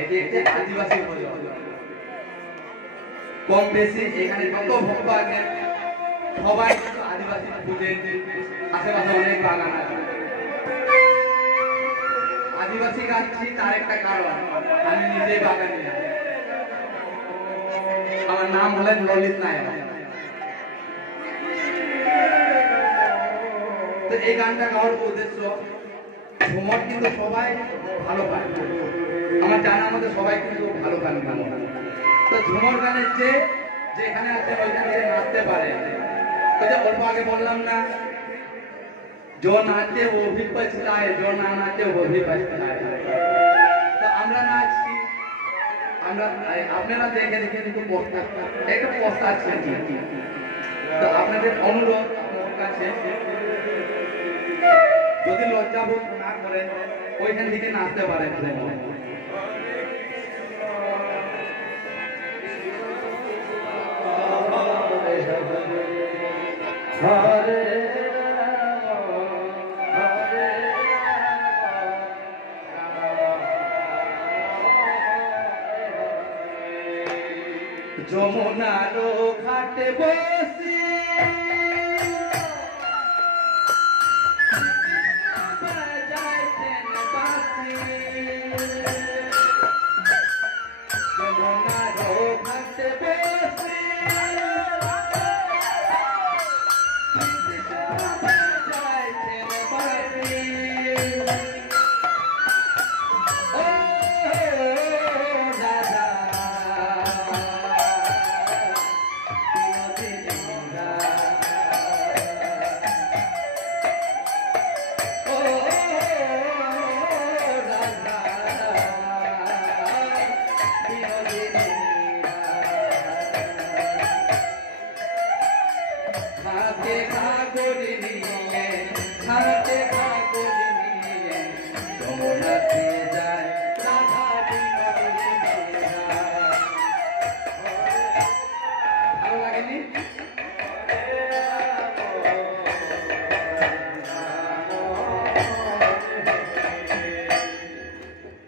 এটি একটি আদিবাসী উপজেলা। কম বেশি এখানে যত ভক্ত আছেন সবাই কিন্তু আদিবাসী পূজে। আশেপাশে অনেক বাগান আছে। আদিবাসী গাচ্ছি তার একটা কারণ, আমি নিজেই বাগানি। আমার নাম হলেন ললিত নায়ক। তো এই গানটা গাওয়ার উদ্দেশ্য, ঝুমর কিন্তু সবাই ভালো পায়, আমার জানার মধ্যে সবাই কিন্তু ভালো গান গান। তো ঝুমর গানের যেখানে আছে ওইখানে নাচতে পারে। তো যে অল্প আগে বললাম না, जो नाचे वो भी पछताए, जो ना नाचे वो भी पछताए। तो আমরা নাচছি, আমরা আপনারা দেখে দেখে একটু পোস্টার ছাড়ছি। তো আপনাদের অনুরোধ আমার কাছে, যদি লজ্জাবোধ না করেন ওইখান থেকে নাচতে পারেন। হরে যমুনার ঘাটে বসি বাজাইছেন বাঁশি, যমুনার ঘাটে বসি বাজাইছেন বাঁশি।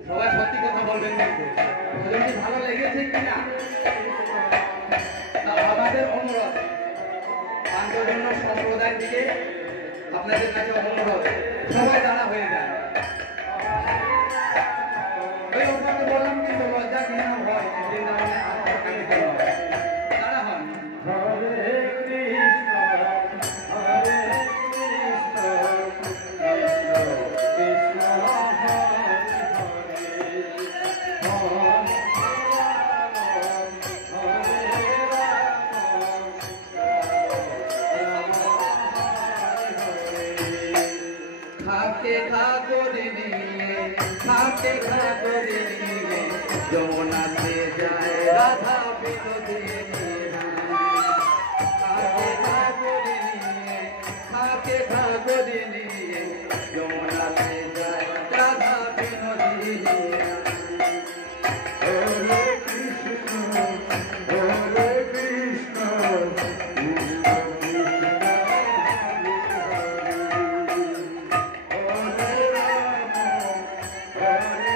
সবাই সত্যি কথা বলবেন, ভালো লেগেছে কিনা? আমাদের অনুরোধ, পাঞ্চজন্য সম্প্রদায় থেকে আপনাদের কাছে অনুরোধ, সবাই দাঁড়া হয়ে যায়। ওই ওখানে বললাম কিন্তু লজ্জা কিনা হয়, বৃন্দাবনে দাঁড়া হন। হরে কৃষ্ণ হরে কৃষ্ণ কৃষ্ণ खाते खा करे যমুনাতে যায় রাধা বিনোদী। খাতে খা করে যমুনাতে যায় রাধা বিনোদী। হরে কৃষ্ণ হরে কৃষ্ণ Hare